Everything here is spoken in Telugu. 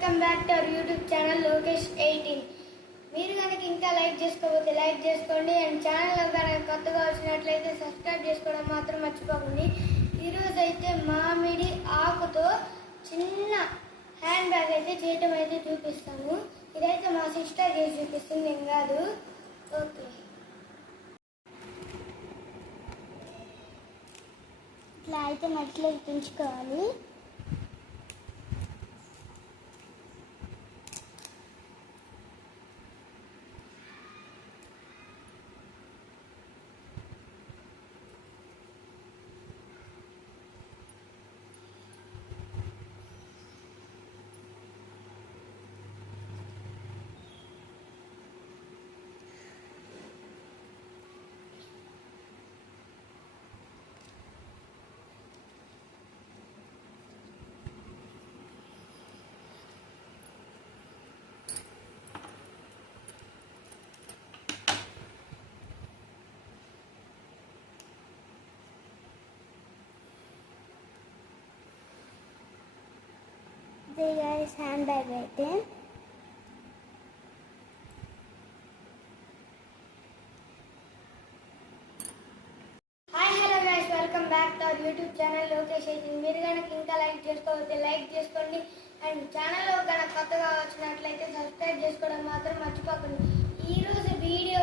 Welcome back to our YouTube channel Lokesh 18. మీరు కనుక ఇంకా లైక్ చేసుకోకపోతే లైక్ చేసుకోండి అండ్ ఛానల్లో కనుక కొత్తగా వచ్చినట్లయితే సబ్స్క్రైబ్ చేసుకోవడం మాత్రం మర్చిపోకండి. ఈరోజు అయితే మామిడి ఆకుతో చిన్న హ్యాండ్ బ్యాగ్ అయితే చేయటం అయితే చూపిస్తాను. ఇదైతే మా సిస్టర్ చేసి చూపిస్తుంది, నేను కాదు. ఓకే, ఇట్లా అయితే మట్టిలో పెంచుకోవాలి. Guys, హ్యాండ్ బ్యాగ్ అయితే hi hello guys, welcome back to our YouTube channel Lokesh 18. మీరు కనుక ఇంకా లైక్ చేసుకోకపోతే లైక్ చేసుకోండి అండ్ ఛానల్లో కనుక కొత్తగా వచ్చినట్లయితే సబ్స్క్రైబ్ చేసుకోవడం మాత్రం మర్చిపోకండి. ఈరోజు వీడియో